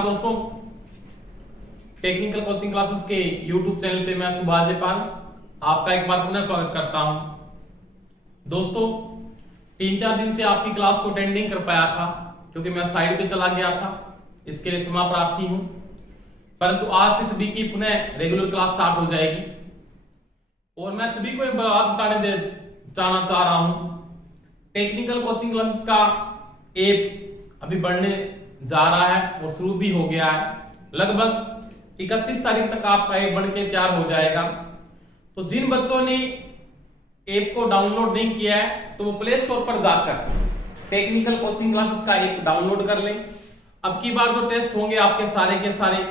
नमस्कार दोस्तों, technical coaching classes के YouTube चैनल पे मैं सुभाष जयपाल आपका एक बार पुनः स्वागत करता हूं। दोस्तों 3-4 दिन से आपकी क्लास को अटेंड नहीं कर पाया था क्योंकि मैं साइड पे चला गया था, इसके लिए क्षमा प्रार्थी हूं। परंतु आज से सभी की पुनः रेगुलर क्लास स्टार्ट हो जाएगी और मैं सभी को एक बात बताने चाहना चाह रहा हूं। टेक्निकल कोचिंग क्लासेस का ऐप अभी बढ़ने जा रहा है और शुरू भी हो गया है। लगभग 31 तारीख तक आपका ऐप बन के तैयार हो जाएगा। तो जिन बच्चों ने ऐप को डाउनलोड नहीं किया है तो वो प्ले स्टोर पर जाकर टेक्निकल कोचिंग क्लासेस का ऐप डाउनलोड कर लें। अब की बार जो टेस्ट होंगे आपके सारे के सारे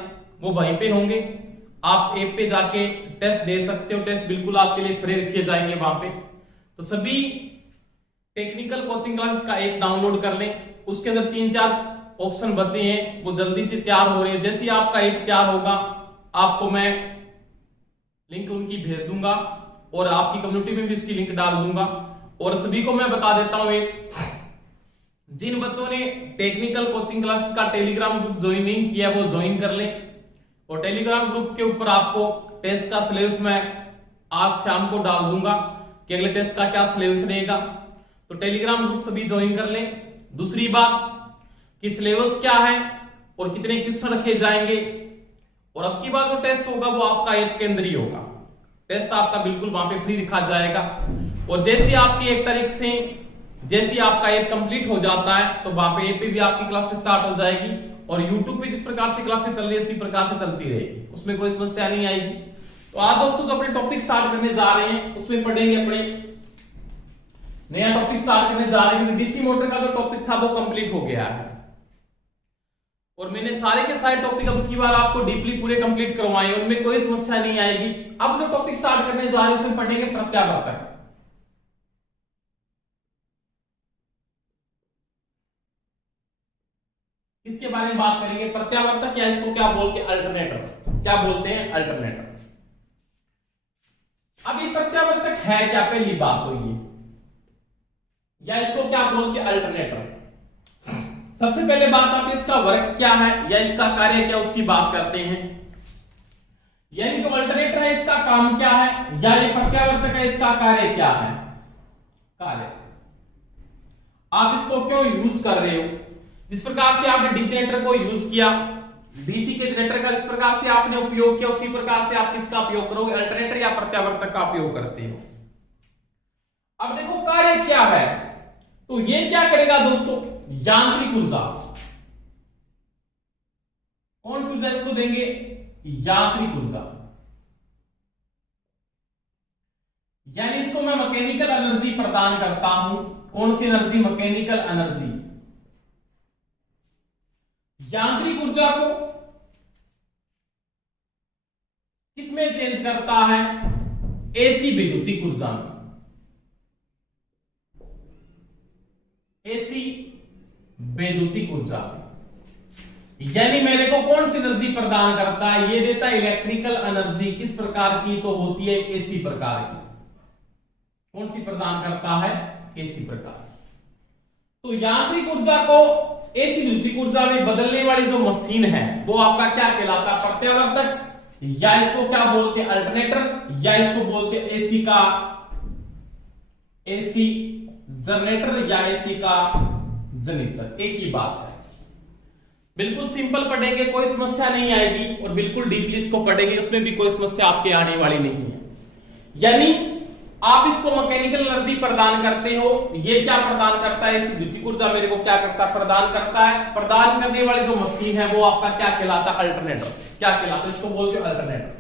वो वहीं पे होंगे। आप ऐप पे जाके टेस्ट दे सकते हो, टेस्ट बिल्कुल आपके लिए फ्री रखे जाएंगे वहां पे। तो सभी टेक्निकल कोचिंग क्लासेस का ऐप डाउनलोड कर लें। उसके अंदर 3-4 ऑप्शन बचे हैं, वो जल्दी से तैयार हो रहे हैं। जैसे ही आपका ऐप तैयार होगा आपको मैं लिंक उनकी भेज दूंगा और आपकी कम्युनिटी में भी उसकी लिंक डाल दूंगा। और सभी को मैं बता देता हूं, एक जिन बच्चों ने टेक्निकल कोचिंग क्लासेस का टेलीग्राम ग्रुप ज्वाइन नहीं किया वो ज्वाइन कर लें। और टेलीग्राम ग्रुप के ऊपर आपको टेस्ट का सिलेबस मैं आज शाम को डाल दूंगा कि अगले टेस्ट का क्या सिलेबस रहेगा। तो टेलीग्राम ग्रुप सभी ज्वाइन कर लें। दूसरी बात कि सिलेबस क्या है और कितने क्वेश्चन रखे जाएंगे और अब की बार जो टेस्ट होगा वो आपका ऐप के अंदर ही होगा। टेस्ट आपका बिल्कुल वहां पे फ्री लिखा जाएगा। और जैसे आपकी 1 तारीख से जैसे आपका ऐप कंप्लीट हो जाता है तो वहां पे ऐप पे भी आपकी क्लासेस स्टार्ट हो जाएगी और यूट्यूब पे जिस प्रकार से क्लासेस चल रही है उसी प्रकार से चलती रहेगी, उसमें कोई समस्या नहीं आएगी। तो आज दोस्तों जो अपने टॉपिक स्टार्ट करने जा रहे हैं उसमें पढ़ेंगे अपने नया टॉपिक स्टार्ट करने जा रहे हैं। डीसी मोटर का जो टॉपिक था वो कंप्लीट हो गया है और मैंने सारे के सारे टॉपिक अब की बार आपको डीपली पूरे कंप्लीट करवाए, उनमें कोई समस्या नहीं आएगी। अब जो टॉपिक स्टार्ट करने जा रहे हैं उसमें पढ़ेंगे प्रत्यावर्तक। इसके बारे में बात करेंगे, प्रत्यावर्तक या इसको क्या बोलते हैं अल्टरनेटर, क्या बोलते हैं अल्टरनेटर। अब ये प्रत्यावर्तक है क्या, पहली बात तो ये, या इसको क्या बोलते हैं अल्टरनेटर। सबसे पहले बात आती है इसका वर्क क्या है या इसका कार्य क्या, उसकी बात करते हैं। यानी जो अल्टरनेटर है इसका काम क्या है या ये प्रत्यावर्तक है इसका कार्य क्या है। कार्य आप इसको क्यों यूज कर रहे हो, जिस प्रकार से आपने डीसी जनरेटर को यूज किया, डीसी के जनरेटर का जिस प्रकार से आपने उपयोग किया उसी प्रकार से आप किसका उपयोग करोगे, अल्टरनेटर या प्रत्यावर्तक का उपयोग करते हो। अब देखो कार्य क्या है, तो ये क्या करेगा दोस्तों, यांत्रिक ऊर्जा। कौन सी ऊर्जा इसको देंगे, यांत्रिक ऊर्जा। यानी इसको मैं मैकेनिकल एनर्जी प्रदान करता हूं। कौन सी एनर्जी, मैकेनिकल एनर्जी। यांत्रिक ऊर्जा को किसमें चेंज करता है, एसी वैद्युतिक ऊर्जा में। एसी वैद्युतिक ऊर्जा, यानी मेरे को कौन सी एनर्जी प्रदान करता है, ये देता है इलेक्ट्रिकल एनर्जी। किस प्रकार की, तो होती है एसी प्रकार की। कौन सी प्रदान करता है, एसी प्रकार की। तो यांत्रिक ऊर्जा को एसी वैद्युतिक ऊर्जा में बदलने वाली जो मशीन है वो आपका क्या कहलाता है, प्रत्यावर्तक, या इसको क्या बोलते हैं अल्टरनेटर, या इसको बोलते हैं एसी का एसी जनरेटर या एसी का जनरेटर। एक ही बात है, बिल्कुल सिंपल पढ़ेंगे, कोई समस्या नहीं आएगी और बिल्कुल डीपली इसको पढ़ेंगे, उसमें भी कोई समस्या आपके आने वाली नहीं है। यानी आप इसको मैकेनिकल एनर्जी प्रदान करते हो, ये क्या प्रदान करता है, एसी वैद्युतिक ऊर्जा मेरे को क्या करता है, प्रदान करता है। प्रदान करने वाली जो मशीन है वो आपका क्या कहलाता है, अल्टरनेटर। क्या कहलाता है, इसको बोलते हो अल्टरनेटर।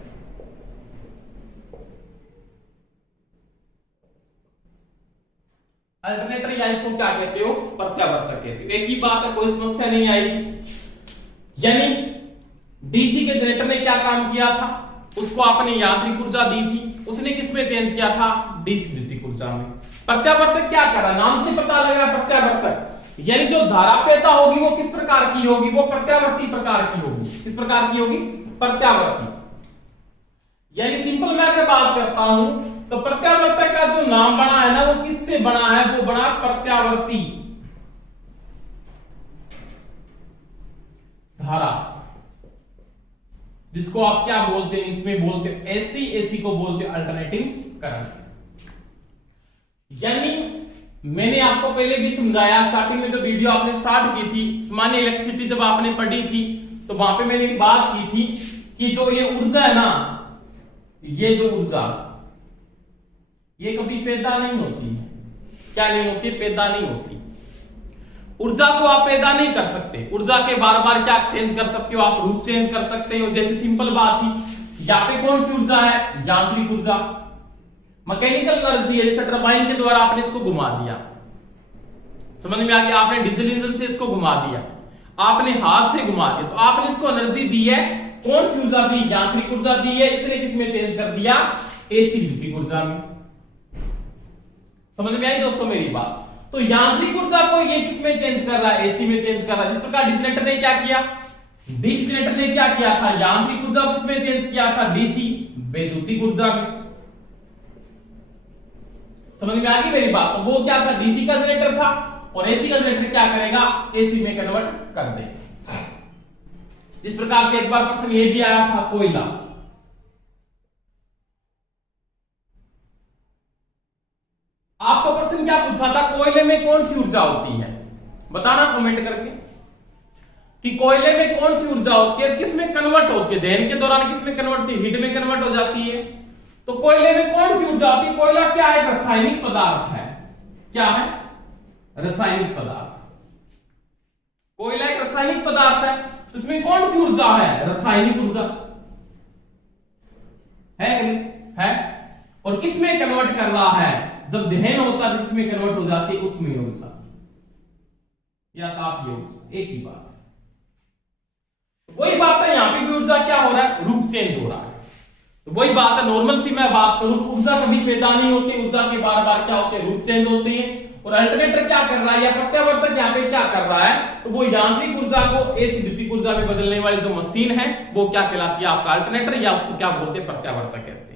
अल्टरनेटर या इसको क्या कहते हो, प्रत्यावर्तक कहते हो। एक ही बात है, कोई समस्या नहीं आएगी। यानी डीसी के जनरेटर ने क्या काम किया था, उसको आपने यांत्रिक ऊर्जा दी थी, उसने किसमें चेंज किया था, डीसी वैद्युतिक ऊर्जा में। प्रत्यावर्तक क्या करा, नाम से पता लगा प्रत्यावर्तक, यानी जो धारा पैदा होगी वो किस प्रकार की होगी, वो प्रत्यावर्ती प्रकार की होगी। किस प्रकार की होगी, प्रत्यावर्ती। यानी सिंपल मैं अगर बात करता हूं तो प्रत्यावर्तक का जो नाम बना है ना वो किससे बना है, वो बना प्रत्यावर्ती धारा। जिसको आप क्या बोलते हैं, इसमें बोलते हैं एसी, एसी को बोलते हैं अल्टरनेटिंग करंट। यानी मैंने आपको पहले भी समझाया, स्टार्टिंग में जो वीडियो आपने स्टार्ट की थी, सामान्य इलेक्ट्रिसिटी जब आपने पढ़ी थी, तो वहां पे मैंने एक बात की थी कि जो ये ऊर्जा है ना, ये जो ऊर्जा, ये कभी पैदा नहीं होती। क्या नहीं होती? पैदा नहीं होती। ऊर्जा को आप पैदा नहीं कर सकते। ऊर्जा के बार बार क्या चेंज कर सकते हो आप? रूप चेंज कर सकते हो। जैसे सिंपल बात थी, यहाँ पे कौन सी ऊर्जा है? यांत्रिक ऊर्जा, मैकेनिकल एनर्जी है। जैसे टरबाइन के द्वारा आपने इसको घुमा दिया, समझ में आ गया? आपने डीजल इंजन से इसको घुमा दिया, आपने हाथ से घुमा दिया, तो आपने इसको एनर्जी दी है। कौन सी ऊर्जा दी? यांत्रिक ऊर्जा दी है। इसने किसमें चेंज कर दिया? एसी विद्युत ऊर्जा में। समझ में आई दोस्तों मेरी बात? तो यांत्रिक ऊर्जा को ये किसमें चेंज कर रहा है? एसी में चेंज कर रहा है। जिस प्रकार डिसजनरेटर ने क्या किया? डिसजनरेटर ने क्या किया था? यांत्रिक ऊर्जा को किसमें चेंज किया था? डीसी वैद्युतिक ऊर्जा में। समझ में आ गई मेरी बात? तो वो क्या था? डीसी का जनरेटर था, और एसी का जनरेटर क्या करेगा? एसी में कन्वर्ट कर देगा। जिस प्रकार से एक बार प्रश्न ये भी आया था, कोयला, आपको प्रश्न क्या पूछा था? कोयले में कौन सी ऊर्जा होती है? बताना कमेंट करके कि कोयले में कौन सी ऊर्जा होती है, किसमें कन्वर्ट होती है? दहन के दौरान किसमें कन्वर्ट होती है? हीट में कन्वर्ट हो जाती है। तो कोयले में कौन सी ऊर्जा होती है? कोयला क्या है? रासायनिक पदार्थ है। क्या है? रासायनिक पदार्थ। कोयला एक रासायनिक पदार्थ है, तो इसमें कौन सी ऊर्जा है? रासायनिक ऊर्जा है। और किसमें कन्वर्ट कर रहा है? जब दहन होता है जिसमें कन्वर्ट हो जाती है उसमें ऊर्जा, या ताप ऊर्जा, एक ही बात है। वही बात है, यहां पे भी ऊर्जा क्या हो रहा है? रूप चेंज हो रहा है। तो वही बात है, नॉर्मल सी मैं बात करूं, ऊर्जा कभी पैदा नहीं होती, ऊर्जा के बार बार क्या होते हैं? रूप चेंज होते हैं। और अल्टरनेटर क्या कर रहा है, या प्रत्यावर्तक यहाँ पे क्या कर रहा है? तो वो यांत्रिक ऊर्जा को एसी विद्युत ऊर्जा में बदलने वाली जो मशीन है वो क्या कहलाती है? आपका अल्टरनेटर, या उसको क्या बोलते हैं? प्रत्यावर्तक कहते हैं।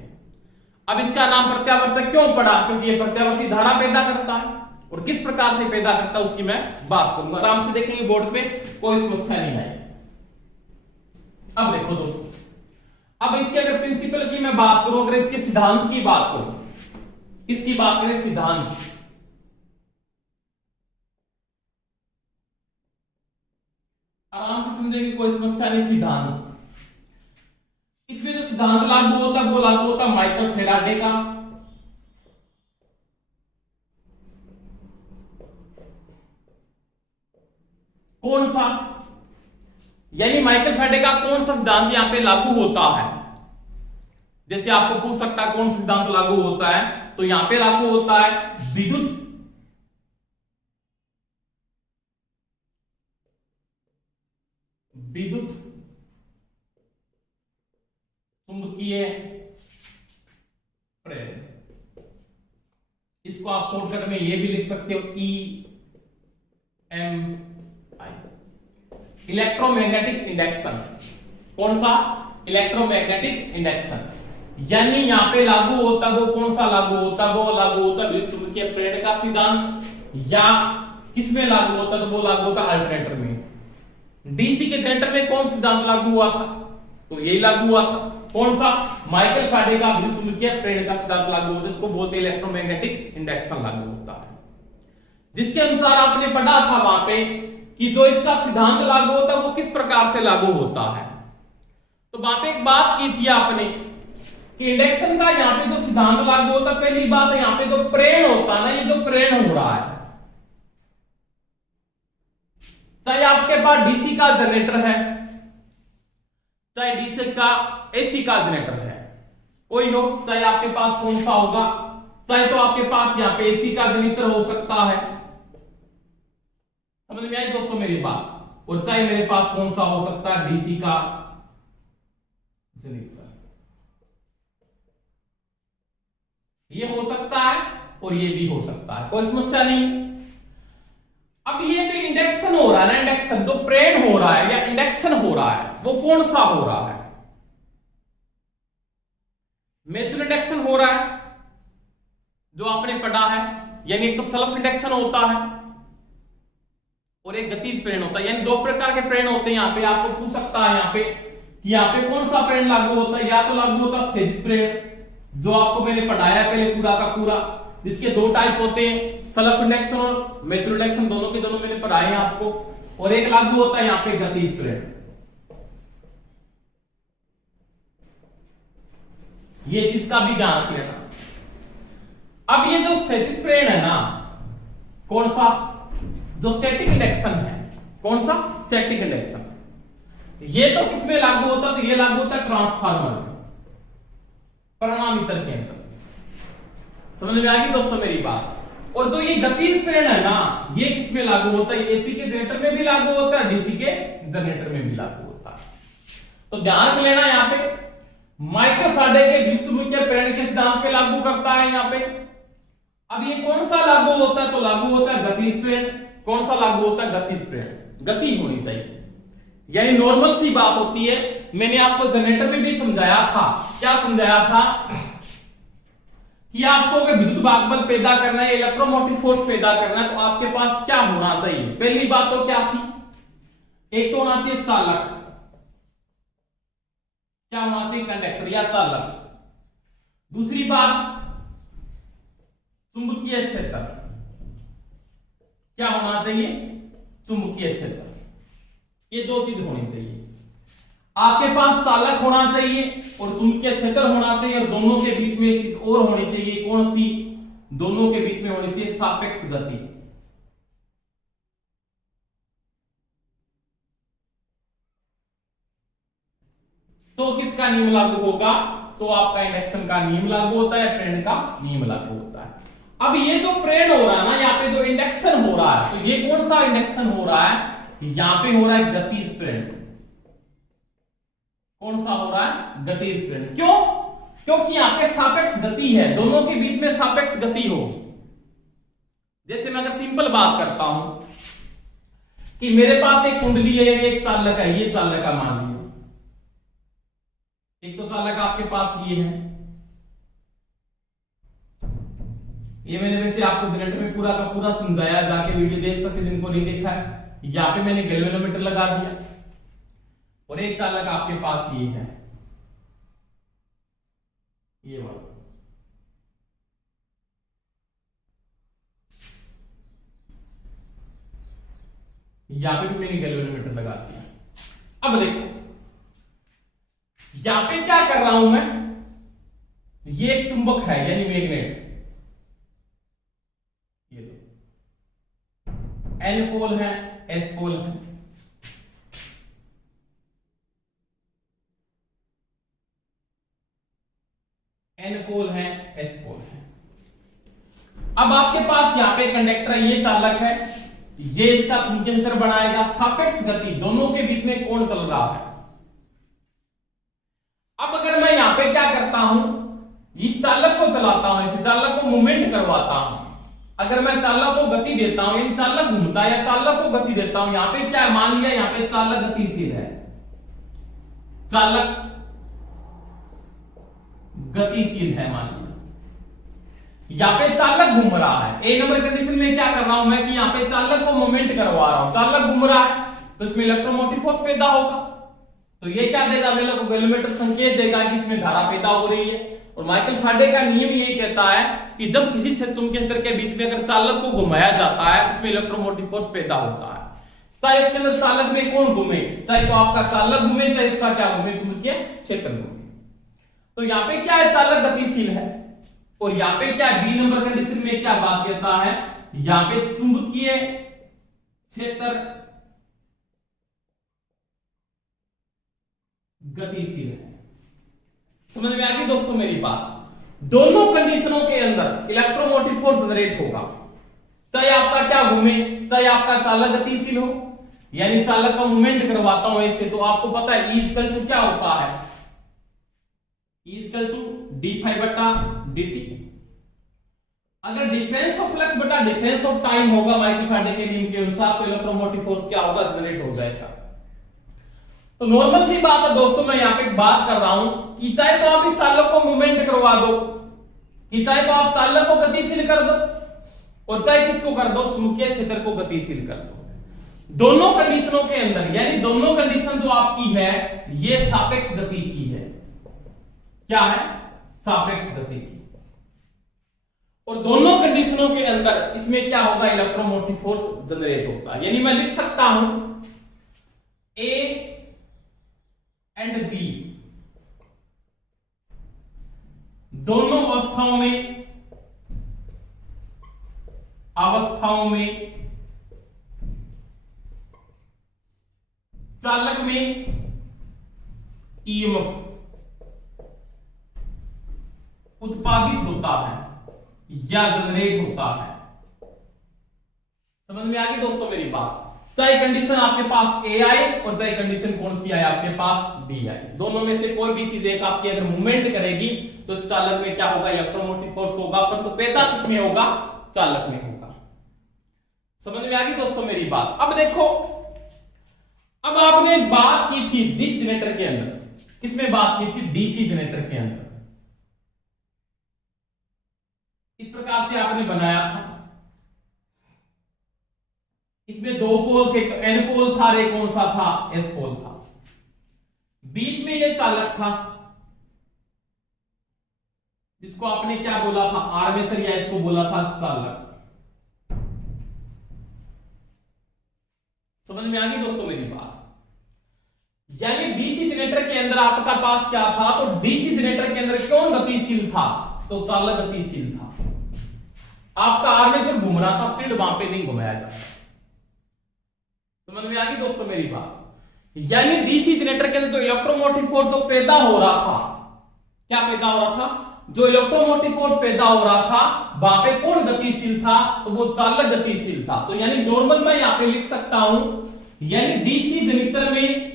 अब इसका नाम प्रत्यावर्तक क्यों पड़ा? क्योंकि ये प्रत्यावर्ती धारा पैदा करता है, और किस प्रकार से पैदा करता है उसकी मैं बात करूंगा। आराम से देखेंगे बोर्ड पे, कोई समस्या नहीं आएगी। अब देखो दोस्तों, अब इसके अगर प्रिंसिपल की मैं बात करूं, अगर इसके सिद्धांत की बात करूं, किसकी बात करें? सिद्धांत। आराम से समझेंगे, कोई समस्या नहीं। सिद्धांत, इसमें जो सिद्धांत लागू होता है वो लागू होता है माइकल फैराडे का। कौन सा? यानी माइकल फैराडे का कौन सा सिद्धांत यहां पे लागू होता है? जैसे आपको पूछ सकता है कौन सा सिद्धांत लागू होता है, तो यहां पे लागू होता है विद्युत चुंबकीय प्रेरण। इसको आप शॉर्टकट में ये भी लिख सकते हो EMI, इलेक्ट्रोमैग्नेटिक इंडक्शन। कौन सा? Electromagnetic induction. यानी यहां पे लागू होता वो कौन सा लागू होता? वो लागू होता विद्युत चुंबकीय प्रेरण का सिद्धांत। या किसमें लागू होता? तो वो लागू होता अल्टरनेटर में। डीसी के जनरेटर में कौन सिद्धांत लागू हुआ था? तो यही लागू हुआ था। कौन सा? माइकल फैराडे का विद्युत चुंबकीय प्रेरण का सिद्धांत लागू होता है, इसको बोलते हैं इलेक्ट्रोमैग्नेटिक इंडक्शन लागू होता है। जिसके अनुसार आपने पढ़ा था वहां पे कि जो इसका सिद्धांत लागू होता है वो किस प्रकार से लागू होता है। तो वहां पे एक बात की थी आपने कि इंडक्शन का यहां पे जो सिद्धांत लागू होता है, पहली बात है यहां पे जो प्रेरण होता है ना, ये जो प्रेरण हो रहा है, चाहे आपके पास डीसी का जनरेटर है, चाहे डीसी का एसी का जनरेटर है, कोई हो, चाहे आपके पास कौन सा होगा, चाहे तो आपके पास यहां पे एसी का जनरेटर हो सकता है, समझ में आई दोस्तों मेरी बात, और चाहे मेरे पास कौन सा हो सकता है? डीसी का जनरेटर। ये हो सकता है और ये भी हो सकता है, कोई समस्या नहीं। अब ये पे इंडक्शन हो रहा है ना, इंडक्शन जो प्रेरण हो रहा है या इंडक्शन हो रहा है वो कौन सा हो रहा है? म्यूचुअल इंडक्शन हो रहा है जो आपने पढ़ा है, यानी एक तो सेल्फ इंडक्शन होता है और एक गतिज प्रेरण होता है, यानी दो प्रकार के प्रेरण होते हैं। यहां पे आपको पूछ सकता है यहाँ पे कि यहाँ पे कौन सा प्रेरण लागू होता है, या तो लागू होता है स्थितिज प्रेरण जो आपको मैंने पढ़ाया पहले पूरा का पूरा, जिसके दो टाइप होते हैं, सेल्फ इंडक्शन और म्यूचुअल इंडक्शन, दोनों के दोनों मैंने पढ़ाए हैं आपको। और एक लागू होता है यहाँ पे गतिज प्रेरण। ये चीज का भी ध्यान रख लेना। अब ये जो स्थितिज प्रेरण है ना, कौन सा, जो स्टैटिक इंडक्शन है, कौन सा स्टैटिक इंडक्शन, ये तो किसमें लागू होता है, तो ये लागू होता है ट्रांसफार्मर में, परिणामी तंत्र के अंदर। समझ में आ गई दोस्तों मेरी बात। और जो ये गतिज प्रेरण है ना, ये किसमें लागू होता है, एसी के जनरेटर में भी लागू होता है, डीसी के जनरेटर में भी लागू होता है। तो ध्यान रख लेना, यहाँ पे माइकल फैराडे के द्विचुंबकीय प्रेरण के सिद्धांत पे लागू करता है यहाँ पे। अब ये कौन सा लागू होता है, तो लागू होता है गतिज प्रेरण। कौन सा लागू होता है, गतिज प्रेरण, गति होनी चाहिए, यानी नॉर्मल सी बात होती है। मैंने आपको जनरेटर में भी समझाया था, क्या समझाया था, कि आपको अगर विद्युत भाग बल पैदा करना है, इलेक्ट्रोमोटिव फोर्स पैदा करना है, तो आपके पास क्या होना चाहिए। पहली बात तो क्या थी, एक तो होना चाहिए चालक, क्या होना चाहिए, कंडक्टर या चालक। दूसरी बात चुंबकीय क्षेत्र, क्या होना चाहिए, चुंबकीय क्षेत्र। ये दो चीज होनी चाहिए, आपके पास चालक होना चाहिए और चुंबकीय क्षेत्र होना चाहिए, और दोनों के बीच में एक चीज और होनी चाहिए, कौन सी, दोनों के बीच में होनी चाहिए सापेक्ष गति। तो किसका नियम लागू होगा, तो आपका इंडक्शन का नियम लागू होता है, प्रेरण का नियम लागू होता है। अब ये जो प्रेरण हो रहा है ना, यहाँ पे जो इंडक्शन हो रहा है, तो ये कौन सा इंडक्शन हो रहा है, यहां पे हो रहा है गतिज प्रेरण। कौन सा हो रहा है, गतिज प्रेरण। क्यों, क्योंकि यहां पे सापेक्ष गति है, दोनों के बीच में सापेक्ष गति हो। जैसे मैं अगर सिंपल बात करता हूं कि मेरे पास एक कुंडली है, यानी एक चालक है, ये चालक है मान लीजिए, एक तो चालक आपके पास ये है, ये मैंने वैसे आपको जनरेटर में पूरा का पूरा समझाया, जाके वीडियो देख सकते जिनको नहीं देखा है। यहां पे मैंने गैल्वेनोमीटर लगा दिया, और एक चालक आपके पास ये है, ये वाला, यहां पे भी मैंने गैल्वेनोमीटर लगा दिया। अब देखो यहां पे क्या कर रहा हूं मैं, ये एक चुंबक है यानी मैग्नेट, ये दो एन पोल है, एस पोल है, एन पोल है, एस पोल है। अब आपके पास यहां पे कंडक्टर है, ये चालक है, ये इसका चुंबकीय क्षेत्र बनाएगा, सापेक्ष गति, दोनों के बीच में कौन चल रहा है। अब अगर मैं यहां पे क्या करता हूं, इस चालक को चलाता हूं, इस चालक को मूवमेंट करवाता हूं, अगर मैं चालक को गति देता हूं, यानी चालक घूमता है, या चालक को गति देता हूं, यहां पे क्या है, मान लिया यहां पे चालक गतिशील है, चालक गतिशील है मान लिया, यहां पे चालक घूम रहा है। ए नंबर कंडीशन में क्या कर रहा हूं मैं, कि यहां पे चालक को मोमेंट करवा रहा हूं, चालक घूम रहा है, तो इसमें इलेक्ट्रोमोटिव फोर्स पैदा होगा, तो ये क्या देगा, मेरे को गैल्वेनोमीटर संकेत देगा कि इसमें धारा पैदा हो रही है। और माइकल फैराडे का नियम यही कहता है कि जब किसी चुंबकीय क्षेत्र के बीच में अगर चालक को घुमाया जाता है, उसमें इलेक्ट्रोमोटिव फोर्स पैदा होता है, चाहे इसके अंदर चालक में कौन घूमे, चाहे तो आपका चालक घूमे, चाहे उसका क्या घूमे, चुंबकीय क्षेत्र घूमे। तो यहाँ पे क्या है, चालक गतिशील है, और यहाँ पे क्या है, बी नंबर कंडीशन में क्या बात कहता है, यहाँ पे चुंबकीय क्षेत्र गतिशील है। समझ में आ गई दोस्तों मेरी बात। दोनों कंडीशनों के अंदर इलेक्ट्रोमोटिव फोर्स जनरेट होगा, चाहे आपका क्या घूमे, चाहे आपका चालक गतिशील हो, यानी चालक का मूवमेंट करवाता हूं ऐसे, तो आपको पता है E इक्वल टू क्या होता है, E इक्वल टू d∅ बटा dt। अगर डिफरेंस ऑफ फ्लक्स बटा डिफरेंस ऑफ टाइम होगा माइकल फैराडे के नियम के अनुसार, तो इलेक्ट्रोमोटिव फोर्स क्या होगा, जनरेट हो जाएगा। तो नॉर्मल सी बात है दोस्तों, मैं यहां पे बात कर रहा हूं कि चाहे तो आप इस चालक को मूवमेंट करवा दो, कि चाहे तो आप चालक को गतिशील कर दो, और चाहे किसको कर दो, चुंबकीय क्षेत्र को गतिशील कर दो, दोनों कंडीशनों के अंदर, यानी दोनों कंडीशन जो आपकी है ये सापेक्ष गति की है। क्या है? सापेक्ष गति की। और दोनों कंडीशनों के अंदर इसमें क्या होगा? इलेक्ट्रोमोटिव फोर्स जनरेट होगा। यानी मैं लिख सकता हूं ए एंड बी दोनों अवस्थाओं में चालक में ईएमएफ उत्पादित होता है या जनरेट होता है। समझ में आ गई दोस्तों मेरी बात? चाहे कंडीशन आपके पास ए आए और चाहे कंडीशन कौन सी आए आपके पास बी आए, दोनों में से कोई भी चीज एक आपकी अगर मूवमेंट करेगी तो इस चालक में क्या होगा? इलेक्ट्रोमोटिव फोर्स होगा, परंतु पैदा किसमें होगा? चालक में होगा। समझ में आ गई दोस्तों मेरी बात? अब देखो, अब आपने बात की थी डीसी जनरेटर के अंदर, किसमें बात की थी? डीसी जनरेटर के अंदर। इस प्रकार से आपने बनाया था, इसमें दो पोल थे, एन पोल था, रे कौन सा था? एस पोल था। बीच में ये चालक था जिसको आपने क्या बोला था? आर्मेचर, या इसको बोला था चालक। समझ में आ गई दोस्तों मेरी बात? यानी डीसी जनरेटर के अंदर आपका पास क्या था? तो डीसी जनरेटर के अंदर कौन गतिशील था? तो चालक गतिशील था। आपका आर्मेचर घूम रहा था, फील्ड वहां पे नहीं घुमाया जाता। समझ में आ गई दोस्तों मेरी बात? यानी डीसी जनरेटर के अंदर जो इलेक्ट्रोमोटिव फोर्स जो पैदा हो रहा था, क्या पैदा हो रहा था? जो इलेक्ट्रोमोटिव फोर्स पैदा हो रहा था वहां पे कौन गतिशील था? तो वो चालक गतिशील था। तो यानी नॉर्मल मैं यहां पे लिख सकता हूं, यानी डीसी जनरेटर में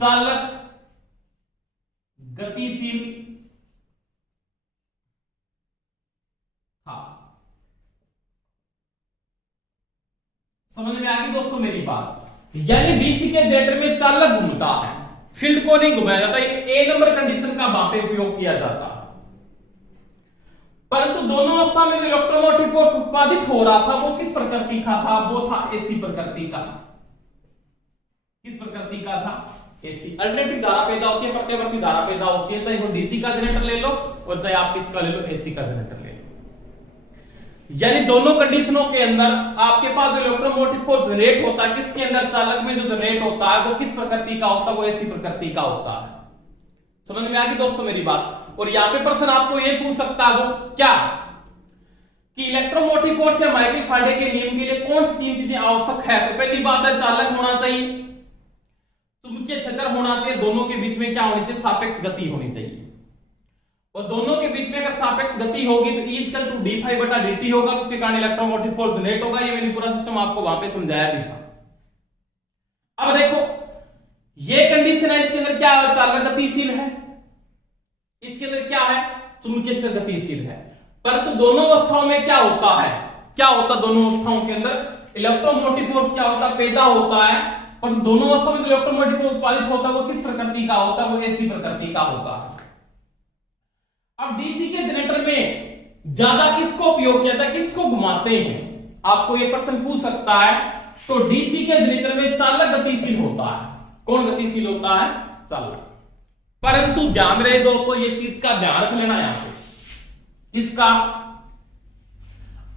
चालक गतिशील था। समझ में आ गई दोस्तों मेरी बात? यानी डीसी के जनरेटर में चालक घूमता है, फील्ड को नहीं घुमाया जाता। ये ए नंबर कंडीशन का वहां पे उपयोग किया जाता है। परंतु दोनों अवस्था में जो इलेक्ट्रोमोटिव फोर्स उत्पादित हो रहा था वो किस प्रकृति का था? वो था एसी प्रकृति का। किस प्रकृति का था? एसी। अल्टरनेटिव धारा पैदा होती है, प्रत्यावर्ती धारा पैदा होती है, चाहे वो डीसी का जनरेटर ले लो और चाहे आप किसका ले लो? एसी का जनरेटर ले लो। यानी दोनों कंडीशनों के अंदर आपके पास जो इलेक्ट्रोमोटिव फोर्स जनरेट होता है, किसके अंदर? चालक में जो जनरेट होता है वो किस प्रकृति का होता है? वो एसी प्रकृति का होता है। समझ में आ गई दोस्तों मेरी बात? और यहां पे प्रश्न आपको ये पूछ सकता है क्या कि इलेक्ट्रोमोटिव फोर्स या माइकल फैराडे के नियम के लिए कौन सी तीन चीजें आवश्यक है? तो पहली बात है चालक होना चाहिए, चुंबकीय क्षेत्र होना चाहिए, दोनों के बीच में क्या होनी चाहिए? सापेक्ष गति होनी चाहिए। और दोनों के बीच में अगर सापेक्ष गति होगी तो E equal to d phi बटा डी टी होगा, उसके कारण इलेक्ट्रोमोटिव फोर्स जनरेट होगा। ये मैंने पूरा सिस्टम आपको वहां पे समझाया भी था। अब देखो, ये कंडीशन है, इसके अंदर क्या है? चालक गतिशील है, इसके अंदर क्या है? चुंबकीय क्षेत्र गतिशील है। परंतु दोनों अवस्थाओं में क्या होता है? क्या होता? दोनों अवस्थाओं के अंदर इलेक्ट्रोमोटिव फोर्स क्या होता? पैदा होता है। पर दोनों अवस्थाओं में जो इलेक्ट्रोमोटिव फोर्स उत्पादित होता है वो किस प्रकृति का होता है? वो एसी प्रकृति का होता है। अब डीसी के जनरेटर में ज्यादा किसको उपयोग किया था? किसको घुमाते हैं? आपको यह प्रश्न पूछ सकता है। तो डीसी के जनरेटर में चालक गतिशील होता है। कौन गतिशील होता है? चालक। परंतु ध्यान रहे दोस्तों, ये चीज का ध्यान रख लेना यहां पे। इसका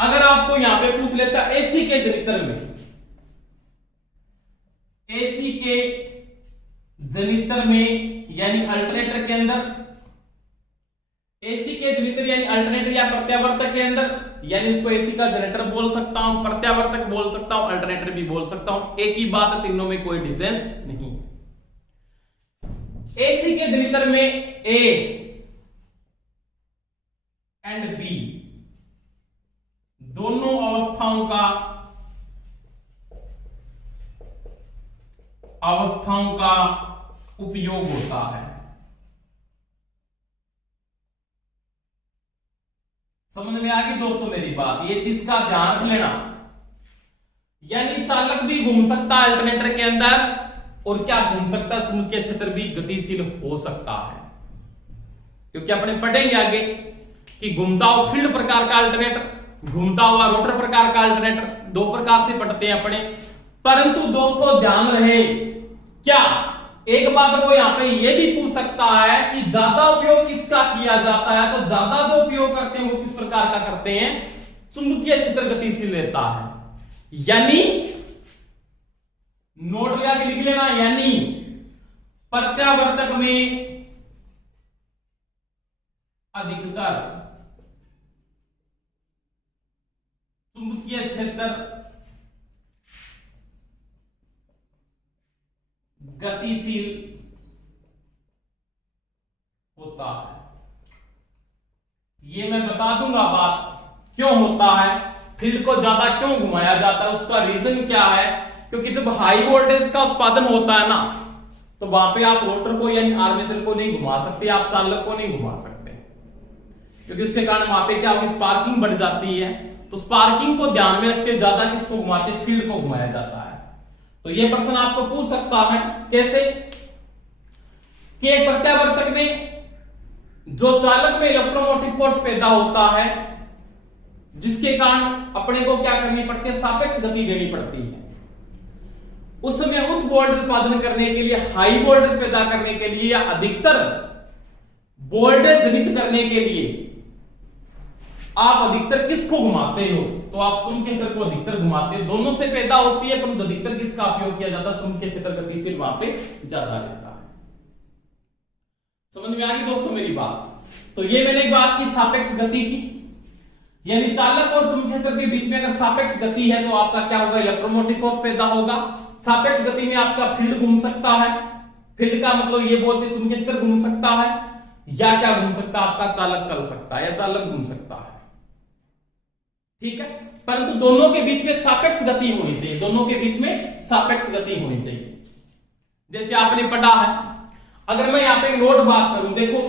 अगर आपको यहां पे पूछ लेता एसी के जनरेटर में, एसी के जनरेटर में यानी अल्टरनेटर के अंदर, एसी के जनरेटर यानी अल्टरनेटर या प्रत्यावर्तक के अंदर, यानी इसको एसी का जनरेटर बोल सकता हूं, प्रत्यावर्तक बोल सकता हूं, अल्टरनेटर भी बोल सकता हूं। एक ही बात है, तीनों में कोई डिफरेंस नहीं। एसी के जनरेटर में ए एंड बी दोनों अवस्थाओं का उपयोग होता है। समझ में आ गई दोस्तों मेरी बात? ये चीज का ध्यान रख लेना। यानी चालक भी घूम सकता है अल्टरनेटर के अंदर, और क्या घूम सकता है? चुंबकीय क्षेत्र भी गतिशील हो सकता है। क्योंकि अपने पढ़ेंगे आगे कि घूमता हुआ फील्ड प्रकार का अल्टरनेटर, घूमता हुआ रोटर प्रकार का अल्टरनेटर, दो प्रकार से पढ़ते हैं अपने। परंतु दोस्तों ध्यान रहे, क्या एक बात को यहां पे ये भी पूछ सकता है कि ज्यादा उपयोग किसका किया जाता है, तो ज्यादा जो उपयोग करते हैं वो किस प्रकार का करते हैं, चुंबकीय क्षेत्र गतिशील रहता है। यानी नोट लगा के लिख लेना, यानी प्रत्यावर्तक में अधिकतर चुंबकीय क्षेत्र गतिशील होता है। ये मैं बता दूंगा बात क्यों होता है, फील्ड को ज्यादा क्यों घुमाया जाता है, उसका रीजन क्या है। क्योंकि जब हाई वोल्टेज का उत्पादन होता है ना, तो वहां पे आप रोटर को यानी आर्मेचर को नहीं घुमा सकते, आप चालक को नहीं घुमा सकते, क्योंकि उसके कारण वहां पे क्या होगी, स्पार्किंग बढ़ जाती है। तो स्पार्किंग को ध्यान में रखते ज्यादा किसको घुमाते, फील्ड को घुमाया जाता है। तो ये प्रश्न आपको पूछ सकता है कैसे कि एक प्रत्यावर्तक में जो चालक में इलेक्ट्रोमोटिव फोर्स पैदा होता है, जिसके कारण अपने को क्या करनी पड़ती है, सापेक्ष गति देनी पड़ती है। उस समय उच्च वोल्टेज उत्पादन करने के लिए, हाई वोल्टेज पैदा करने के लिए या अधिकतर वोल्टेज जनित करने के लिए आप अधिकतर किसको घुमाते हो, तो आप चुंबकीय क्षेत्र को अधिकतर घुमाते हो। दोनों से पैदा होती है, परंतु अधिकतर किसका उपयोग किया जाता है, चुंबकीय क्षेत्र गतिशील वहां पे ज्यादा रहता है। समझ में आ गई दोस्तों मेरी बात। तो ये मैंने एक बात की सापेक्ष गति की, यानी चालक और चुंबकीय क्षेत्र के बीच में अगर सापेक्ष गति है तो आपका क्या होगा, इलेक्ट्रोमोटिव फोर्स पैदा होगा। सापेक्ष गति में आपका फील्ड घूम सकता है, फील्ड का मतलब ये बोलते चुंबकीय क्षेत्र घूम सकता है, या क्या घूम सकता है, आपका चालक चल सकता है या चालक घूम सकता है, ठीक है। परंतु दोनों के बीच में सापेक्ष गति होनी चाहिए, दोनों के बीच में सापेक्ष गति होनी चाहिए। जैसे आपने पढ़ा है, अगर मैं यहां पे एक नोट बात करूं, देखो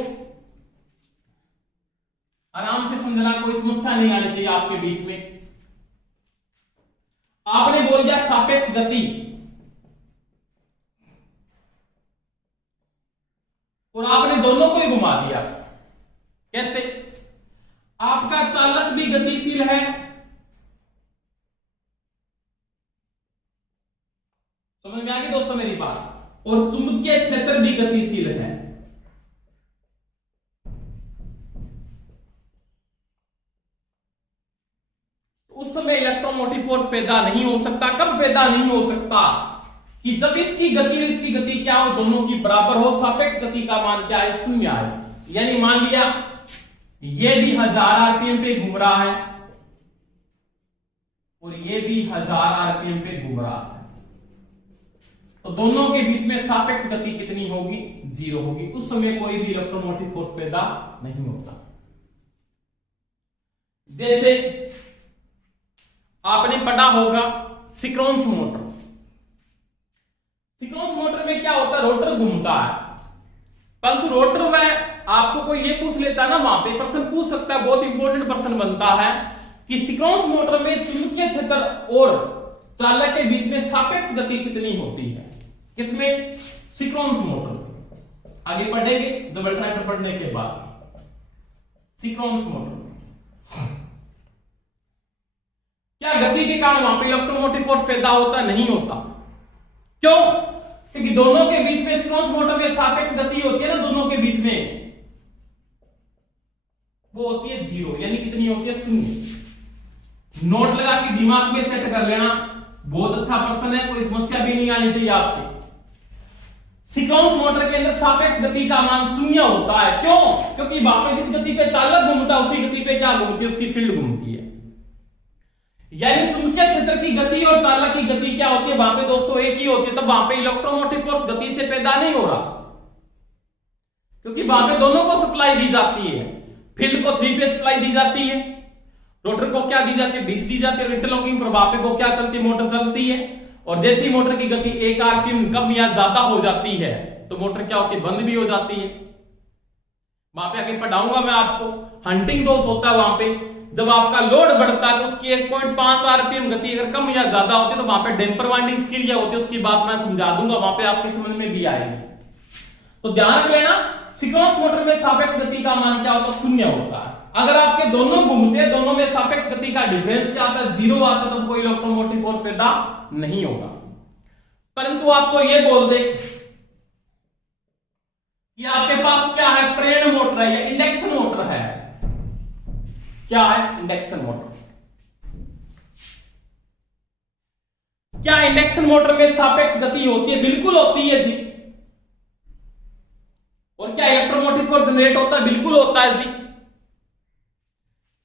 आराम से समझना, कोई समस्या नहीं आनी चाहिए आपके बीच में। आपने बोल दिया सापेक्ष गति, और आपने दोनों को ही घुमा दिया। कैसे, आपका चालक भी गतिशील है, समझ में आ गई दोस्तों मेरी बात, और चुंबकीय क्षेत्र भी गतिशील है। उस समय इलेक्ट्रोमोटिव फोर्स पैदा नहीं हो सकता। कब पैदा नहीं हो सकता, कि जब इसकी गति और इसकी गति क्या हो, दोनों की बराबर हो, सापेक्ष गति का मान क्या है, शून्य आए। यानी मान लिया ये भी 1000 आरपीएम पे घूम रहा है और ये भी 1000 आरपीएम पे घूम रहा है, तो दोनों के बीच में सापेक्ष गति कितनी होगी, 0 होगी। उस समय कोई भी इलेक्ट्रोमोटिव फोर्स पैदा नहीं होता। जैसे आपने पढ़ा होगा सिंक्रोनस मोटर। सिंक्रोनस मोटर में क्या होता है, रोटर घूमता है, परंतु रोटर में आपको कोई ये पूछ लेता है ना, वहां पे प्रश्न पूछ सकता है, बहुत इंपॉर्टेंट प्रश्न बनता है कि सिंक्रोनस मोटर में चुंबकीय क्षेत्र और चालक के बीच में सापेक्ष गति कितनी होती है। किसमें, सिंक्रोनस मोटर में। आगे पढ़ेंगे जब अल्टरनेटर पढ़ने के बाद। सिंक्रोनस मोटर क्या गति के कारण वहां पे इलेक्ट्रोमोटिव फोर्स पैदा होता, नहीं होता। क्यों, क्योंकि दोनों के बीच में, सिंक्रोनस मोटर में सापेक्ष गति होती है ना, दोनों के बीच में वो होती है 0, यानी कितनी होती है, 0। नोट लगा के दिमाग में सेट कर लेना, बहुत अच्छा प्रश्न है, कोई समस्या भी नहीं आनी चाहिए आपके। सिंक्रोनस मोटर के अंदर सापेक्ष गति का मान 0 होता है। क्यों, क्योंकि वहां पे जिस गति पे चालक घूमता है उसी गति पे क्या घूमती है, उसकी फील्ड घूमती है। यानी चुंबकीय क्षेत्र की गति और चालक की गति क्या होती है, वहां पे दोस्तों एक ही होती है। तब वहां पे इलेक्ट्रोमोटिव फोर्स गति से पैदा नहीं हो रहा, क्योंकि वहां पे दोनों को सप्लाई दी जाती है। फील्ड को 3 फेज सप्लाई दी जाती है, रोटर को क्या दी जाती है, डीसी दी जाती है, इंटरलॉकिंग प्रभाव पे वो क्या चलती है, मोटर चलती है। और जैसी मोटर की गति 1 आरपीएम कम या ज्यादा हो जाती है तो मोटर क्या होती है, बंद भी हो जाती है। वहां पे आगे पढ़ाऊंगा मैं आपको, हंटिंग दोष होता है वहां पे, जब आपका लोड बढ़ता है तो उसकी 1.5 आरपीएम गति अगर कम या ज्यादा होती है तो वहां पे डैम्पर वाइंडिंग क्रिया होती है, उसकी बात मैं समझा दूंगा, वहां पे आपके समझ में भी आएगी। तो ध्यान रख लेना, सिंक्रोनस मोटर में सापेक्ष गति का मान क्या होता है, 0 होता है। अगर आपके दोनों घूमते हैं, दोनों में सापेक्ष गति का डिफरेंस क्या आता है, 0 आता है, तो कोई इलेक्ट्रोमोटिव फोर्स पैदा नहीं होगा। परंतु आपको यह बोल दे कि आपके पास क्या है, प्रेरण मोटर है या इंडक्शन मोटर है। क्या है? Induction motor. क्या इंडक्शन मोटर में सापेक्ष गति होती है? बिल्कुल होती है जी। और क्या इलेक्ट्रोमोटिव फोर्स जनरेट होता है? बिल्कुल होता है जी,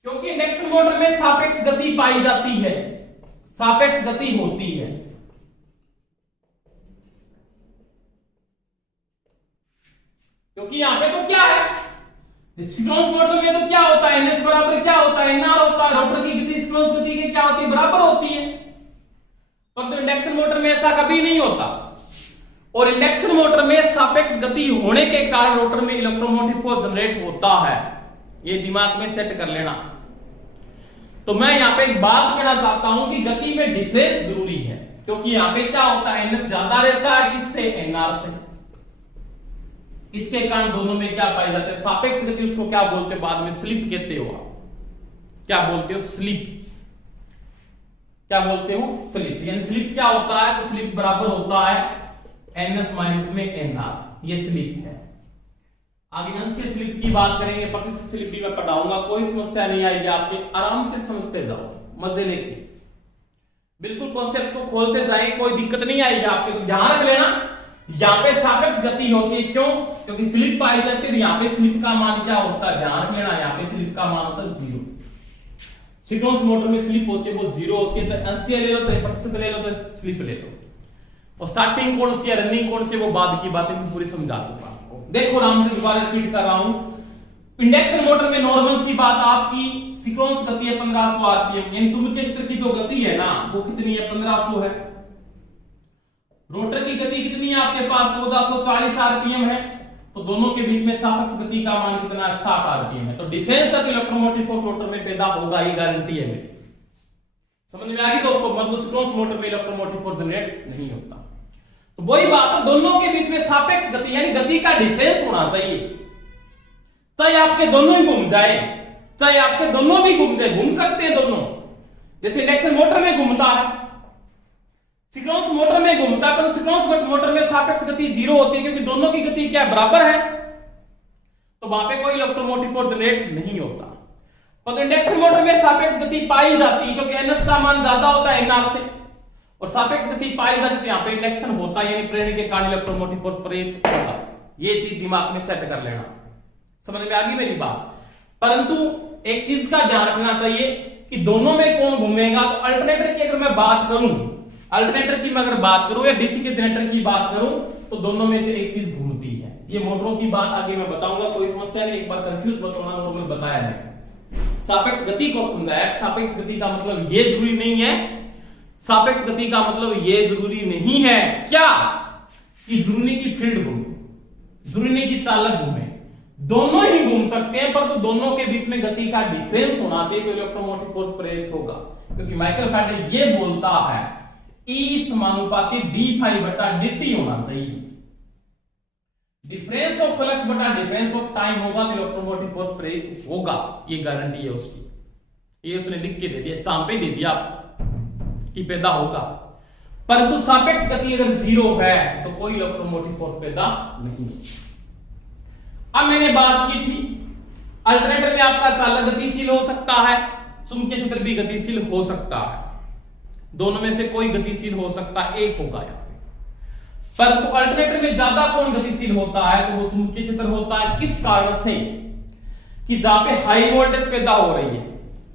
क्योंकि इंडक्शन मोटर में सापेक्ष गति पाई जाती है, सापेक्ष गति होती है। क्योंकि यहां पे तो क्या है, सिंक्रोनस मोटर में तो क्या होता है, एनएस बराबर क्या होता है, एनआर होता है। रोटर की गति सिंक्रोनस गति के क्या होती है, बराबर होती है। परंतु इंडक्शन मोटर में ऐसा कभी नहीं होता। और इंडक्शन मोटर में सापेक्ष गति होने के कारण रोटर में इलेक्ट्रोमोटिव फोर्स जनरेट होता है। ये दिमाग में सेट कर लेना। तो मैं यहां पे एक बात कहना चाहता हूं कि गति में डिफरेंस जरूरी है, क्योंकि यहां पे क्या होता है, एनएस ज्यादा रहता है किससे, एनआर से। इसके कारण दोनों में क्या पाई जाती है, सापेक्ष गति। उसको क्या बोलते हैं बाद में, स्लिप कहते हो आप। क्या बोलते हो, स्लिप। क्या बोलते हो, स्लिप। यानी स्लिप क्या होता है, तो स्लिप बराबर होता है एनएस माइनस में एनआर। ये स्लिप है। आगे अंशीय स्लिप की बात करेंगे, प्रतिशत स्लिप भी मैं पढ़ाऊंगा, कोई समस्या नहीं आएगी आपके, आराम से समझते जाओ मजे लेके। बिल्कुल कॉन्सेप्ट को खोलते जाए, कोई दिक्कत नहीं आएगी आपके। तो ध्यान रख लेना, यहां पे सापेक्ष गति होती है, क्यों, क्योंकि स्लिप पाई जाती है। यहां पे स्लिप का मान क्या होता है, ध्यान रख लेना, यहां पे स्लिप का मान होता है 0। सिंक्रोनस मोटर में स्लिप होती है वो 0 होती है। चाहे अंशीय ले लो, चाहे प्रतिशत ले लो, चाहे स्लिप ले लो। और स्टार्टिंग कौन सी है, रनिंग कौन सी, वो बाद की बातें मैं पूरी समझा दूंगा आपको। देखो आराम से दोबारा रिपीट कर रहा हूं। इंडक्शन मोटर में नॉर्मल सी बात, आपकी सिंक्रोनस गति है 1500 आरपीएम। यानी चुंबकीय क्षेत्र की जो गति है ना, वो कितनी है, 1500 है। रोटर की गति कितनी है आपके पास, 1440 आरपीएम है। तो दोनों के बीच में सापेक्ष गति का मान कितना है, 60 आरपीएम है। तो difference of electromotive force rotor में पैदा होगा, ये गारंटी है मेरी। समझ में आ गई दोस्तों। मतलब सिंक्रोनस मोटर में इलेक्ट्रोमोटिव फोर्स जनरेट नहीं होता। तो वही बात है, दोनों के बीच में सापेक्ष गति यानी गति का डिफरेंस होना चाहिए। चाहे आपके दोनों ही घूम जाए, चाहे आपके दोनों भी घूम जाए, घूम सकते हैं दोनों। जैसे इंडक्शन मोटर में घूमता है, सिंक्रोनस मोटर में घूमता है, पर सिंक्रोनस मोटर में सापेक्ष गति 0 होती है, क्योंकि दोनों की गति क्या बराबर है। तो वहां पे कोई इलेक्ट्रोमोटिव फोर्स जनरेट नहीं होता। पर इंडक्शन मोटर में सापेक्ष गति पाई जाती है, क्योंकि एनएस का मान ज्यादा होता है एनआर से, और सापेक्ष गति पाई जाती है। यहां पे इंडक्शन होता है, यानी प्रेरण के कारण इलेक्ट्रोमोटिव फोर्स प्रेरित होता है। ये चीज दिमाग में सेट कर लेना। समझ में आ गई मेरी बात। परंतु एक चीज का ध्यान रखना चाहिए कि दोनों में कौन घूमेगा। तो अल्टरनेटर की अगर मैं बात करूं, अल्टरनेटर की मैं अगर बात करूं या डीसी के जनरेटर की बात करूं, तो दोनों में से एक चीज घूमती है। ये मोटरों की बात आगे मैं बताऊंगा, कोई समस्या नहीं। एक बार कंफ्यूज बताना, नॉर्मल बताया है। सापेक्ष गति को समझाया। सापेक्ष गति का मतलब ये जरूरी नहीं है, सापेक्ष गति का मतलब ये जरूरी नहीं है क्या, कि जुर्नी की फील्ड घूमे, जुर्नी की चालक घूमे। दोनों ही घूम सकते हैं, पर तो दोनों के बीच में गति का डिफरेंस होना चाहिए, तो इलेक्ट्रोमोटिव फोर्स प्रेरित होगा। क्योंकि माइकल फैराडे ये बोलता है E समानुपाती डी फाई बटा dt होना चाहिए। डिफरेंस ऑफ फ्लक्स बटा डिफरेंस ऑफ टाइम होगा, तो इलेक्ट्रोमोटिव फोर्स प्रेरित होगा। ये गारंटी है उसकी। ये उसने लिख के दे दिया, स्टाम्प पे दे दिया कि पैदा होगा। परंतु सापेक्ष गति अगर 0 है तो कोई इलेक्ट्रोमोटिव फोर्स पैदा नहीं। अब मैंने बात की थी अल्टरनेटर में आपका चालक गतिशील हो सकता है, चुंबकीय क्षेत्र भी गतिशील हो सकता है। दोनों में से कोई गतिशील हो सकता है, एक होगा यहां पे। परंतु अल्टरनेटर में ज्यादा कौन गतिशील होता है, तो वो चुंबकीय क्षेत्र होता है। किस कारण से, कि जहां पे हाई वोल्टेज पैदा हो रही है,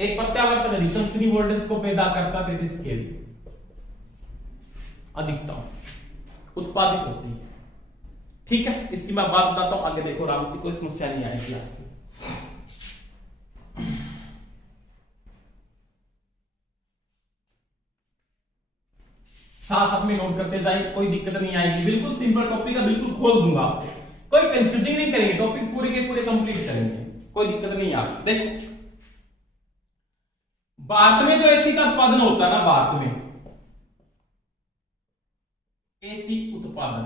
एक प्रत्यावर्तन अधिकतम कितनी वोल्टेज को पैदा करता है, 33 केवी अधिकतम उत्पादित होती है। ठीक है, इसकी मैं बात बताता हूं आगे। देखो आराम से, कोई समस्या नहीं आएगी आपको। साथ में नोट करते जाए, कोई दिक्कत नहीं आएगी। बिल्कुल सिंपल टॉपिक है, बिल्कुल खोल दूंगा आपको, कोई कंफ्यूजिंग नहीं करेंगे। टॉपिक्स पूरे के पूरे कंप्लीट करेंगे, कोई दिक्कत नहीं आती। देखो भारत में जो एसी का उत्पादन होता है ना, भारत में एसी उत्पादन,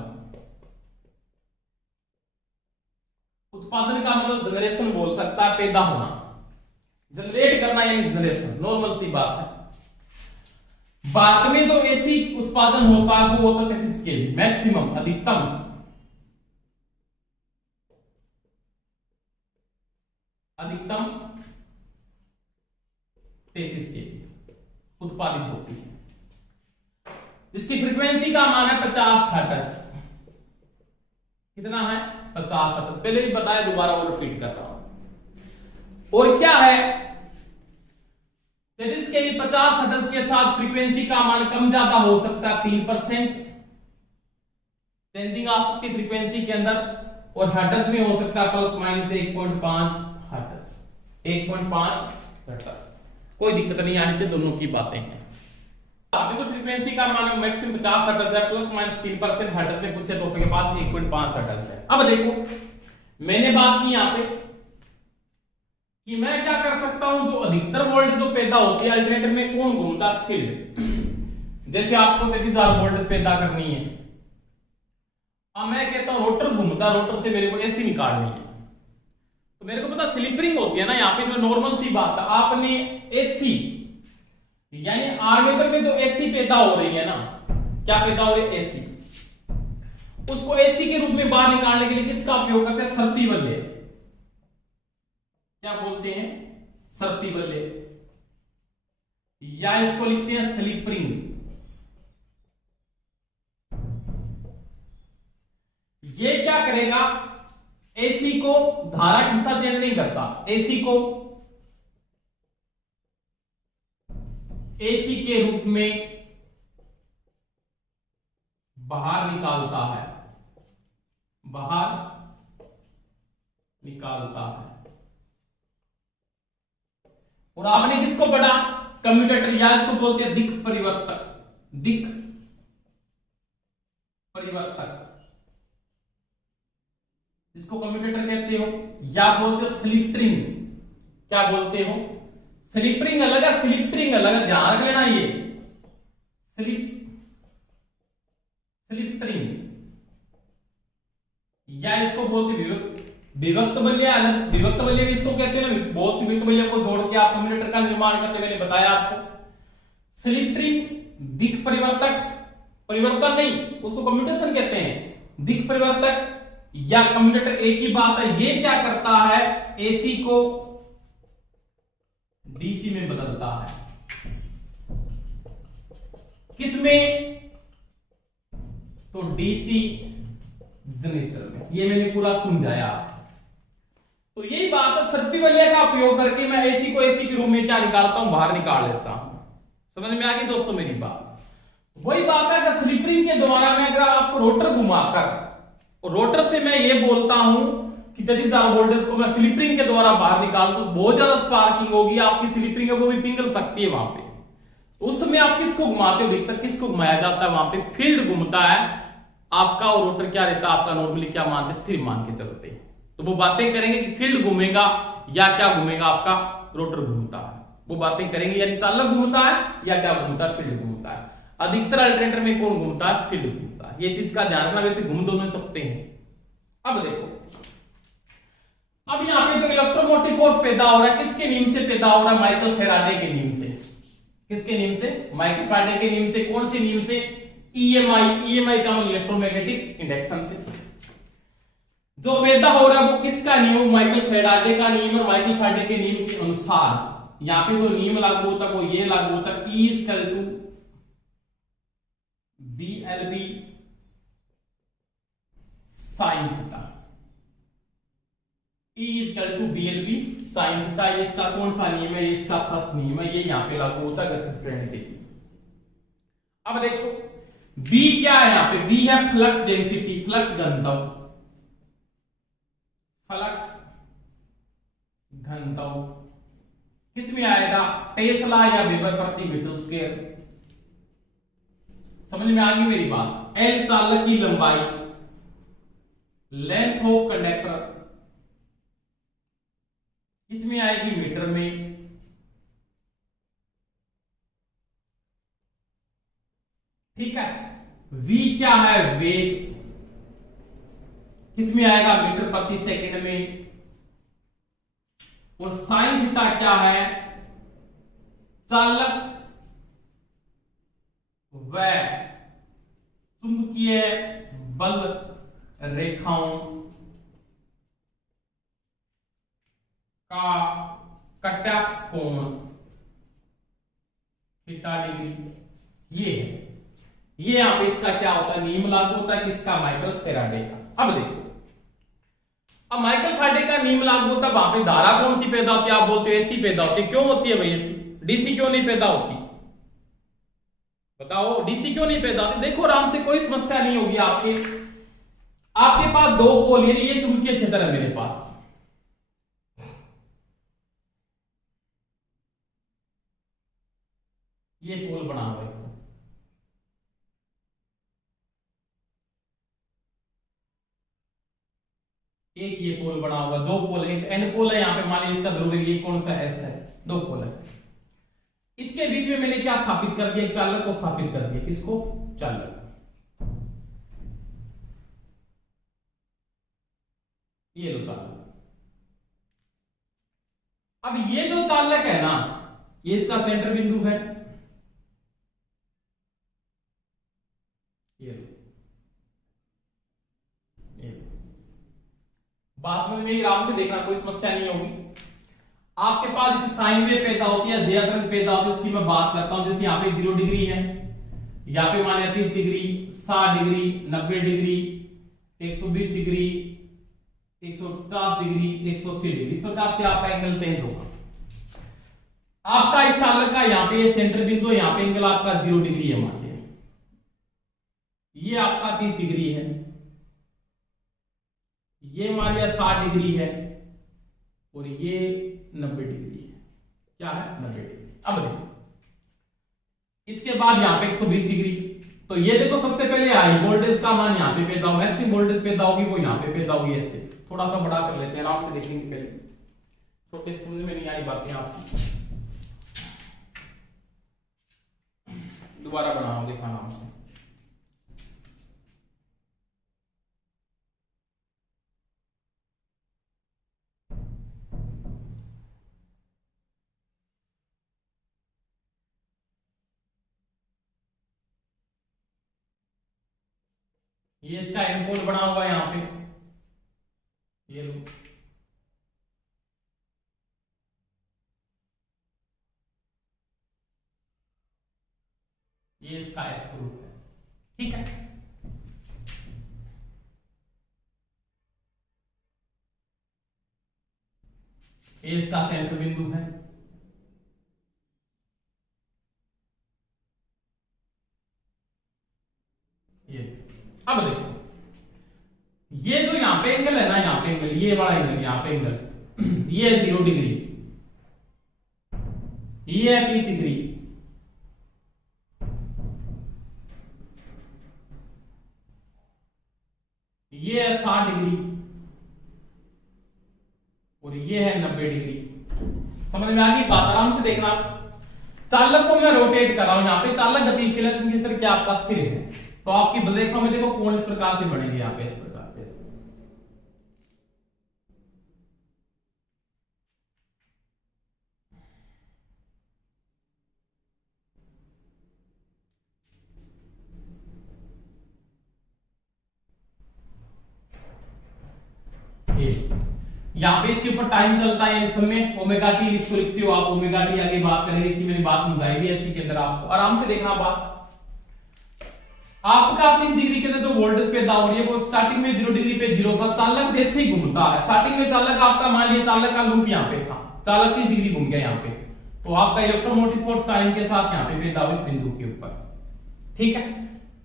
उत्पादन का मतलब जनरेशन बोल सकता है, पैदा होना। जनरेट करना यानी जनरेशन, नॉर्मल सी बात है। भारत में जो एसी उत्पादन होता है वो होता है 33 केवी, मैक्सिमम अधिकतम अधिकतम 33 केवी उत्पादित होती है, जिसकी फ्रीक्वेंसी का मान है 50 हर्ट्ज। कितना है? 50 हर्ट्ज। पहले भी बताया, दोबारा वो रिपीट कर रहा हूं। और क्या है 33 के लिए 50 हर्ट्ज के साथ फ्रीक्वेंसी का मान कम ज्यादा हो सकता है, 3% चेंजिंग आ सकती है फ्रीक्वेंसी के अंदर, और हर्ट्ज में हो सकता है प्लस माइनस 1.5 हर्ट्ज, 1.5 हर्ट्ज। कोई दिक्कत नहीं आनी चाहिए, दोनों की बातें हैं। अभी तो फ्रीक्वेंसी का मान मैक्सिमम 50 हर्ट्ज है, प्लस माइनस 3% हर्ट्ज में पूछे तो आपके पास 1.5 हर्ट्ज है। अब देखो मैंने बात की यहां पे कि मैं क्या कर सकता हूं, जो अधिकतर वोल्टेज जो पैदा होती है अल्टरनेटर में कौन घूमता है? फील्ड। जैसे आपको 33,000 वोल्टेज पैदा करनी है, अब मैं कहता हूं रोटर घूमता, रोटर से मेरे को एसी निकालनी है, तो मेरे को पता स्लिप रिंग होती है ना, यहाँ पे जो नॉर्मल सी बात है, आपने एसी यानी आर्मेचर में जो एसी पैदा हो रही है ना, क्या पैदा हो रही है? एसी। उसको एसी के रूप में बाहर निकालने के लिए किसका उपयोग करते हैं? सर्पी बल्ले। क्या बोलते हैं? सर्पी बल्ले, या इसको लिखते हैं स्लिप रिंग। ये क्या करेगा? एसी को धारा की दिशा चेंज नहीं करता, एसी के रूप में बाहर निकालता है, और आपने किसको पढ़ा? कम्यूटेटर, या इसको बोलते हैं दिक् परिवर्तक, जिसको कम्यूटेटर कहते हो, या बोलते हो स्लिप रिंग। क्या बोलते हो? स्लिप रिंग अलग है, स्लिप रिंग अलग है, ध्यान रख लेना। ये स्लिप रिंग, या इसको बोलते विभक्त बल्ले अलग। विभक्त बल्ले इसको कहते हैं ना, बहुत सी विभक्त बल्ले को जोड़ के आप कम्यूटेटर का निर्माण करते, मैंने बताया आपको। स्लिप रिंग दिक् परिवर्तक, परिवर्तन नहीं, उसको कम्यूटेशन कहते हैं, दिक् परिवर्तक या कम्यूटेटर एक ही बात है। ये क्या करता है? एसी को डीसी में बदलता है। किसमें? तो डीसी जनरेटर में। ये मैंने पूरा समझाया। तो यही बात है, सर्पी बल्ले का उपयोग करके मैं एसी को एसी के रूप में क्या निकालता हूं? बाहर निकाल लेता हूं। समझ में आ गई दोस्तों मेरी बात? वही बात है कि स्लिप रिंग के द्वारा मैं अगर आपको रोटर घुमाकर, और रोटर से मैं ये बोलता हूं कि 33,000 वोल्टेज को मैं स्लिप रिंग के द्वारा बाहर निकाल दूं, बहुत ज्यादा स्पार्किंग होगी, आपकी स्लिप रिंग को भी पिघल सकती है वहां पे। उस समय आप किसको घुमाते हो? अधिकतर किसको घुमाया जाता है? वहां पे फील्ड घूमता है आपका, और रोटर क्या रहता है आपका? नॉर्मली क्या मानते? स्थिर मान के चलते हैं। तो वो बातें करेंगे कि फील्ड घूमेगा या क्या घूमेगा आपका? रोटर घूमता है, वो बातें करेंगे, यानी चालक घूमता है या क्या घूमता है? फील्ड घूमता है। अधिकतर अल्टरनेटर में कौन घूमता है? फील्ड घूमता है। ये चीज का ध्यान रखना, वैसे घूम दोनों सकते हैं। अब देखो, अब यहां पे जो इलेक्ट्रोमोटिव फोर्स पैदा हो रहा है, किसके नियम से पैदा हो रहा है? माइकल फैराडे के नियम से। किसके नियम से? माइकल फैराडे के नियम से। कौन से नियम से? ईएमआई का मतलब इलेक्ट्रोमैग्नेटिक इंडक्शन से जो पैदा हो रहा है, वो किसका नियम? माइकल फैराडे का नियम। और माइकल फैराडे के नियम के अनुसार यहां पे जो नियम लागू होता है वो ये लागू होता है, E equal to BLB sine theta. E equal to BLB sine theta. ये इसका कौन सा नियम है? ये इसका फर्स्ट नियम है, ये यहां पे लागू होता है गतिज प्रेरण के लिए। अब देखो B क्या है? यहां पे B है फ्लक्स डेंसिटी, फ्लक्स घनत्व, फ्लक्स घनत्व किस में आएगा? टेस्ला या वेबर प्रति मीटर स्क्वायर। समझ में आ गई मेरी बात? L चालक की लंबाई, लेंथ ऑफ कंडक्टर किसमें आएगी? मीटर में। ठीक है। V क्या है? वेग किसमें आएगा? मीटर प्रति सेकंड में। और साइन थीटा क्या है? चालक व चुंबकीय बल रेखाओं का कटाक्ष कोण थीटा डिग्री। ये यहां पे इसका क्या होता है? नियम लागू होता है किसका? माइकल फैराडे का। अब देखो, अब माइकल फैराडे का नियम लागू होता है, वहां पे धारा कौन सी पैदा होती है? आप बोलते हो एसी पैदा होती है। क्यों होती है भाई एसी? डीसी क्यों नहीं पैदा होती? बताओ, डीसी क्यों नहीं पैदा होती? देखो आराम से, कोई समस्या नहीं होगी आपके पास दो पोल, ये चुंबकीय क्षेत्र है मेरे पास, ये पोल बना हुआ है, एक ये पोल बना हुआ, दो पोल, एक एन पोल है यहां पे, मान लीजिए इसका ध्रुव ये कौन सा एस है, दो पोल है। इसके बीच में मैंने क्या स्थापित कर दिया? एक चालक को स्थापित कर दिया। किसको? चालक। ये लो चालक। अब ये जो चालक है ना, ये इसका सेंटर बिंदु है, ये बात समझ में आराम से देखना, कोई समस्या नहीं होगी। आपके पास जैसे साइन वेव पैदा होती है, ज्या तरंग पैदा होती है, उसकी मैं बात करता हूं। जैसे यहाँ पे 0 डिग्री है, यहाँ पे मान 30 degree, 60 degree, 90 degree, 120 degree, 150 degree, 180 degree, इस प्रकार से आपका एंगल चेंज होगा। आपका इस चालक का यहाँ पे सेंटर बिंदु है, यहाँ पे एंगल आपका 0 डिग्री है, मान लिया ये आपका 30 डिग्री है, ये मान लिया 60 डिग्री है, और ये 90 डिग्री है। क्या है? 90 डिग्री। अब देखो, इसके बाद यहां पे 120 डिग्री, तो ये देखो सबसे पहले हाई वोल्टेज का मान यहां पे पैदा होगा, मैक्सिमम वोल्टेज पैदा होगी वो यहां पे पैदा होगी। ऐसे थोड़ा सा बड़ा कर लेते हैं, आराम से देखेंगे, पहले छोटे समझ में नहीं आई बातें आपकी, दोबारा बनाओ, देखना आराम से। ये इसका एनपोल बना हुआ है यहां पे, ये लो, ये इसका एस ग्रुप है, ठीक है। ये इसका सेंटर बिंदु है, ये। अब देखो, ये जो यहां पे एंगल है ना, यहां पे एंगल, ये वाला एंगल, यहां पे एंगल, ये 0 डिग्री, ये है 30 डिग्री, ये है 60 डिग्री, और ये है 90 डिग्री। समझ में आ गई बात? आराम से देखना। चालक को मैं रोटेट कर रहा हूं, यहां पे चालक गतिशील है, क्योंकि तरह क्या आपका स्थिर है, तो आपकी बलरेखा में देखो कोण इस प्रकार से बनेंगे, यहां पे इस प्रकार से। यहां पे इसके ऊपर टाइम चलता है इस समय ओमेगा टी, इसको लिखते हो आप ओमेगा टी, आगे बात करेंगे, इसकी मैंने बात समझाई भी ऐसी के अंदर, आपको आराम से देखना बात। आपका 30 डिग्री के अंदर जो वोल्टेज पैदा हो रही है वो स्टार्टिंग में 0 डिग्री पे 0 था, चालक जैसे ही घूमता है, स्टार्टिंग में चालक आपका मान लिया चालक का लूप यहाँ पे था, चालक 30 डिग्री घूम गया यहाँ पे, तो आपका इलेक्ट्रोमोटिव फोर्स टाइम के साथ यहाँ पे पैदा हुआ इस बिंदु के ऊपर, ठीक है।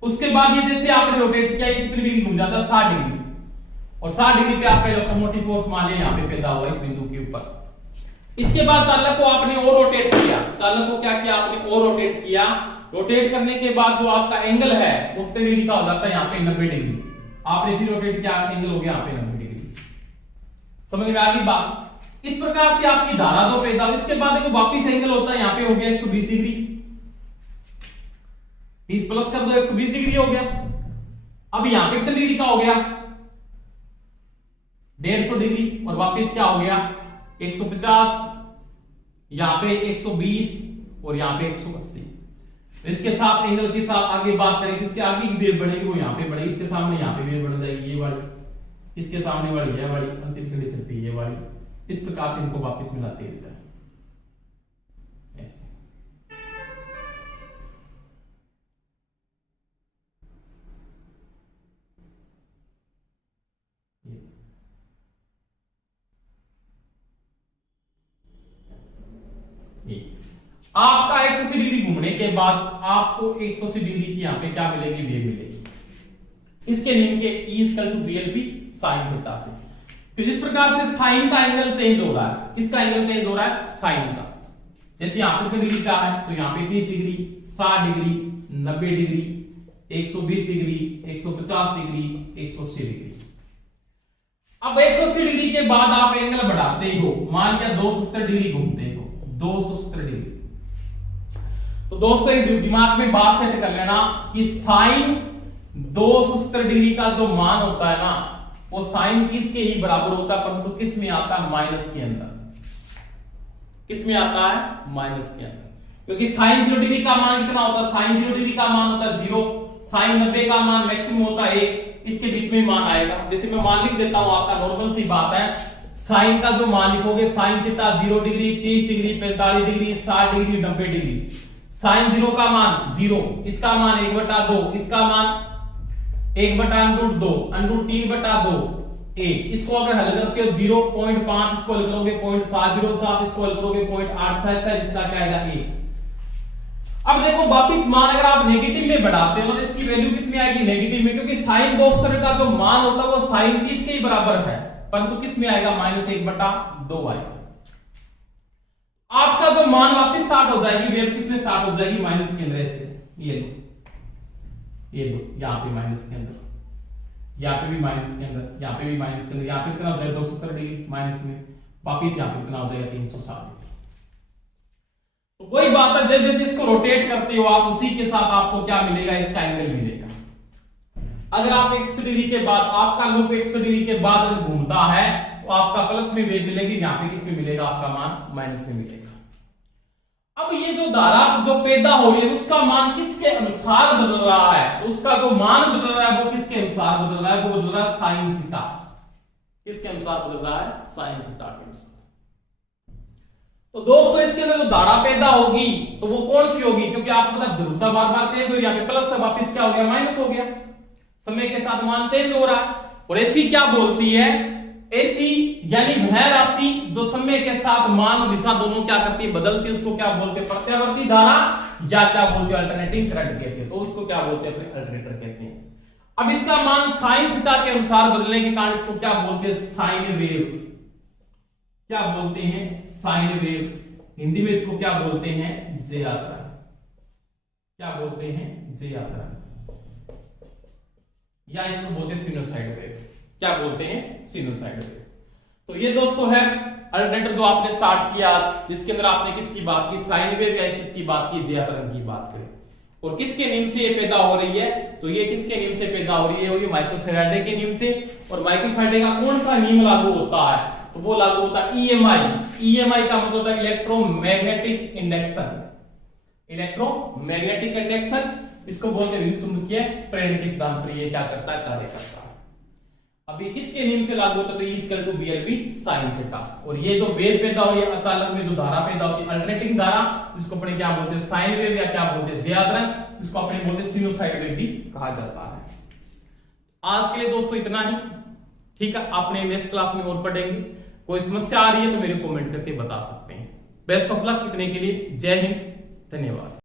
उसके बाद ये जैसे आपने रोटेट किया, ये कितनी डिग्री घूम जाता है? 60 डिग्री, और 60 डिग्री पे आपका इलेक्ट्रोमोटिव फोर्स मान लिया यहाँ पे पैदा हुआ इस बिंदु के ऊपर। इसके बाद चालक को आपने और रोटेट किया, चालक को क्या किया आपने? और रोटेट किया। रोटेट करने के बाद जो आपका एंगल है वो कितने डिग्री का हो जाता है? यहाँ पे 90 डिग्री। आपने भी रोटेट किया, एंगल हो गया यहाँ पे 90 डिग्री। समझ में आ गई बात? इस प्रकार से आपकी धारा तो पैदा। इसके बाद देखो वापिस एंगल होता है, यहाँ पे हो गया 120 डिग्री, 30 प्लस कर दो 120 डिग्री हो गया। अब यहाँ पे कितने डिग्री का हो गया? 150 डिग्री, और वापिस क्या हो गया? 150, यहां पे 120 और यहां पे 180। इसके साथ एंगल के साथ आगे बात करें, किसके आगे की वेव बढ़ेगी वो यहां पे बढ़ेगी, इसके सामने यहां पे वेव बढ़ जाएगी ये वाली, इसके सामने वाली ये वाली, अंतिम कंडीशन पे ये वाली। इस प्रकार से इनको वापस मिलाते हुए जाए ऐसे। आपका 180 डिग्री घूमने के बाद आपको 180 डिग्री की यहां पे क्या मिलेगी, वेव मिलेगी। इसके नियम के E equal to BLP sine theta से। तो इस प्रकार से साइन का एंगल चेंज हो रहा है, किसका एंगल चेंज हो रहा है, साइन का। जैसे यहां पे डिग्री क्या है, तो यहां पे 30 degree, 60 degree, 90 degree, 120 degree, 150 degree, 180 degree. अब 180 डिग्री के बाद आप एंगल बढ़ाते ही हो, मान लिया 270 डिग्री घूमते हो, 270 डिग्री। तो दोस्तों एक दिमाग में बात सेट कर लेना कि साइन 270 डिग्री का जो मान होता है ना, वो साइन किसके ही बराबर होता है, परंतु किस में आता है, माइनस के अंदर। किस में आता है, माइनस के अंदर। क्योंकि साइन 0 डिग्री का मान कितना होता है, साइन 0 डिग्री का मान होता है 0, साइन 90 का मान मैक्सिमम होता है 1, इसके बीच में मान आएगा। जैसे मैं मान लिख देता हूं, आपका नॉर्मल सी बात है, साइन का जो मान लिखोगे, sine theta 0 degree, 30 degree, 45 degree, 60 degree, 90 degree. Sine 0 का मान 0, इसका मान 1/2, इसका मान 1/√2, √3/2, 1। इसको अगर हल करते हो 0.5, इसको हल करोगे 0.707, इसको हल करोगे 0.877, इसका क्या आएगा 1। अब देखो वापिस मान अगर आप नेगेटिव में बढ़ाते हो तो इसकी वैल्यू किस में आएगी, नेगेटिव में, क्योंकि साइन 270 का जो मान होता है वो साइन 30 के ही बराबर है, परंतु किस में आएगा, -1/2 आएगा। आपका जो मान वापस स्टार्ट हो जाएगी, वेव किस में स्टार्ट हो जाएगी, माइनस के अंदर ऐसे। ये लो यहां पे माइनस के अंदर, यहां पे भी माइनस के अंदर, यहां पे भी माइनस के अंदर। यहां पे कितना हो जाएगा, 270 डिग्री माइनस में, वापिस यहां पे कितना हो जाएगा, 360 डिग्री। तो वही बात है, जैसे जैसे इसको रोटेट करते हो आप, उसी के साथ आपको क्या मिलेगा, इसका एंगल मिलेगा। अगर आप 180 डिग्री के बाद, आपका लूप 180 डिग्री के बाद अगर घूमता है तो आपका प्लस में वेव मिलेगी, यहां पे किस में मिलेगा, आपका मान माइनस में मिलेगा। अब ये जो धारा जो पैदा हो रही है उसका मान किसके अनुसार बदल रहा है, तो उसका जो मान बदल रहा है वो किसके अनुसार बदल रहा है, वो बदल रहा है साइन थीटा। किसके अनुसार बदल रहा है, साइन थीटा के अनुसार। तो दोस्तों इसके अंदर जो धारा पैदा होगी तो वो कौन सी होगी, क्योंकि आपको पता ध्रुवता बार बार चेंज हो, यहाँ पे प्लस से वापिस क्या हो गया, माइनस हो गया, समय के साथ मान चेंज हो रहा है। और ऐसी क्या बोलती है, ऐसी यानी वह राशि जो समय के साथ मान और दिशा दोनों क्या करती है, बदलती है, उसको क्या बोलते हैं, प्रत्यावर्ती धारा, या क्या बोलते हैं, अल्टरनेटिंग करंट कहते हैं। तो उसको क्या बोलते हैं, अल्टरनेटर कहते हैं। अब इसका मान साइन थीटा के अनुसार बदलने के कारण इसको क्या बोलते हैं, साइन वेव। क्या बोलते हैं, साइन वेव। हिंदी में इसको क्या बोलते हैं, जे यात्रा। क्या बोलते हैं, जे यात्रा, या इसको बोलते हैं सिनुसाइड वेव। क्या बोलते हैं, सिनुसाइड वेव। तो ये दोस्तों है अल्टरनेटर जो आपने स्टार्ट किया, जिसके अंदर आपने किसकी बात की, साइन वेव, या किसकी बात की, जे तरंग की बात करें। और किसके नियम से ये पैदा हो रही है, तो ये किसके नियम से पैदा हो रही है, वो माइकल फैराडे के नियम से। और माइकल फैराडे का कौन सा नियम लागू होता है, तो वो लागू होता है ईएमआई। ईएमआई का मतलब होता है इलेक्ट्रोमैग्नेटिक इंडक्शन। इलेक्ट्रोमैग्नेटिक इंडक्शन, इसको बोलते हैं चुंबकीय प्रेरण के सिद्धांत पर ये क्या करता है, कार्य करता है। अभी किसके नियम से लागू होता है, तो E equal to BLP sine theta. और ये जो वेव पैदा हो रही है, अचानक में जो धारा पैदा होती है, अल्टरनेटिंग धारा, जिसको अपने क्या बोलते हैं, साइन वेव, या क्या बोलते हैं, जे तरंग, जिसको अपने बोलते हैं सिनुसाइड वेव भी कहा जाता है। आज के लिए दोस्तों इतना ही, ठीक है। आपने नेक्स्ट क्लास में और पढ़ेंगे। कोई समस्या आ रही है तो मेरे कमेंट करके बता सकते हैं। बेस्ट ऑफ लक इतने के लिए। जय हिंद, धन्यवाद।